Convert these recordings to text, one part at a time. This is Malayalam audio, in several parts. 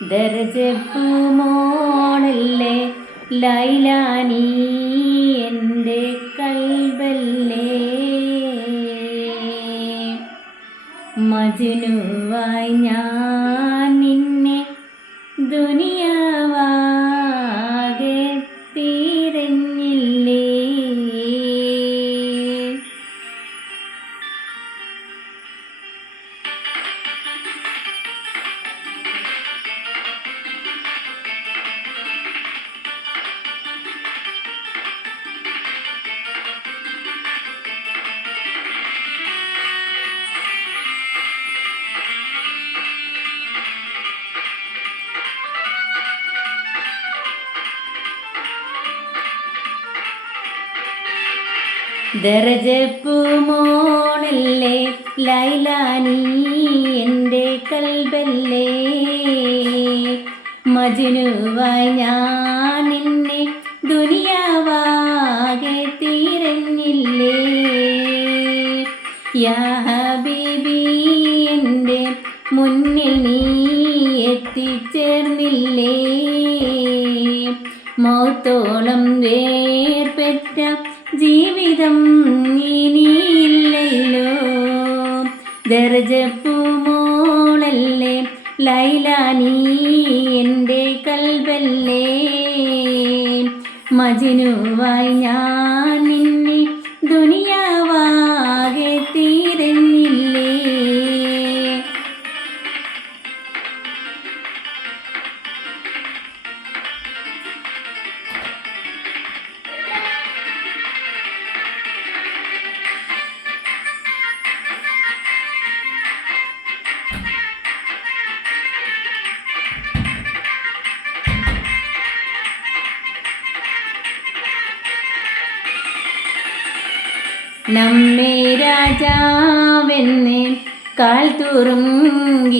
ദർജപ്പൂ മോളല്ലേ ലൈലാനി എന്റെ കൽബല്ലേ മജുനുവായി ഞാൻ നിന്നെ ദുനിയാവാകെ ദർജപ്പൂ മോളല്ലേ ലൈലാനി എന്റെ കൽബല്ലേ? മജുനുവായി ഞാൻ നിന്നെ ദുനിയാവാകെ തീരഞ്ഞില്ലേ? യാ ഹബീബി എന്റെ മുന്നിൽ നീ എത്തിച്ചേർന്നില്ലേ? മൗത്തോളം വേർപെറ്റ ജീവിതം ഇനിയില്ലല്ലോ. ദർജപ്പൂ ലൈല നീ എന്റെ കൽബല്ലേ മജിനുവായി ഞാൻ നമ്മെ രാജാവെന്ന് കാൽ തുറുങ്കിലടച്ചില്ലേ?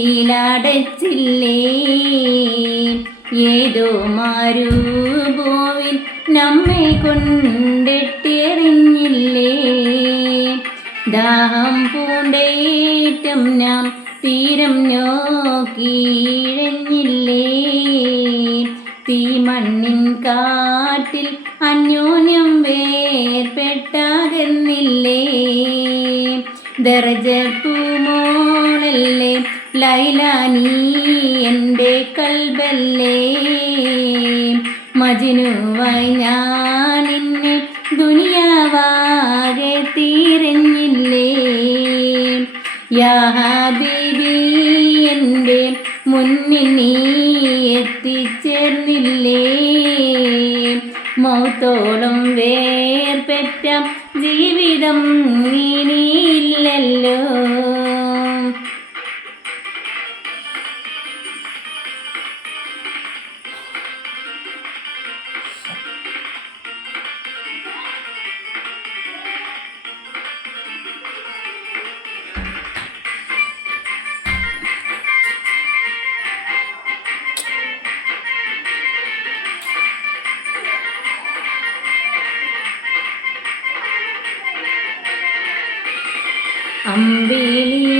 ഏതോ മാരൂപോവിൽ നമ്മെ കൊണ്ടിട്ടെറിഞ്ഞില്ലേ ദാഹം പൂണ്ടേറ്റം നാം തീരം നോക്കിയിഴഞ്ഞില്ലേ? തീമണ്ണിൻ കാറ്റിൽ അന്യോന്യം വേർപെട്ടാകുന്നില്ലേ ദർജപ്പൂമോളല്ലേ ലൈലാനി എന്റെ കൽബല്ലേ? മജിനുവായി ഞാൻ നിന്നെ ദുനിയാവാകെ തീരഞ്ഞില്ലേ? യാ ഹബീബി എന്റെ മുന്നിൽ നീ എത്തിച്ചേർന്നില്ലേ? മൗത്തോളം വേർപെറ്റ ജീവിതം അമ്പിളി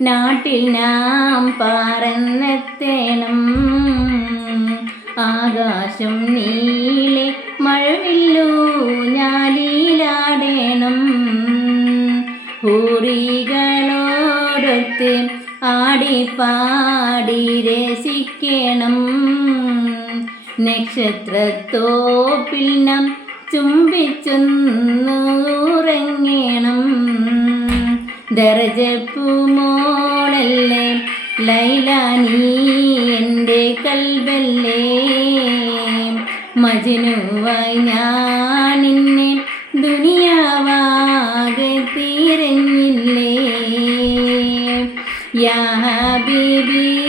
നാട്ടിൽ നാം പറന്നെത്തേണം. ആകാശം നീലെ മഴവില്ലു ഞാലിലാടേണം. ഹൂറികളോടൊത്ത് ആടിപ്പാടി രസിക്കണം. നക്ഷത്രത്തോപ്പിൽ നാം ചുംബിച്ചൊന്നുറങ്ങണം. ദരജപ്പുമോളല്ലേ ലൈലാനി എന്റെ കൽബല്ലേ മജനുവായി ഞാൻ നിന്നെ ദുനിയാവാകെ തീരഞ്ഞില്ലേ. യാ ഹബീബി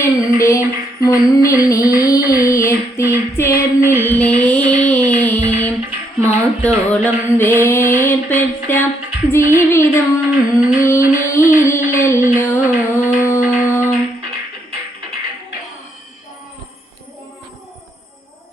എന്റെ മുന്നിൽ നീ എത്തിച്ചേർന്നില്ലേ. മൗത്തോളം വേർപെറ്റ ജീവിതം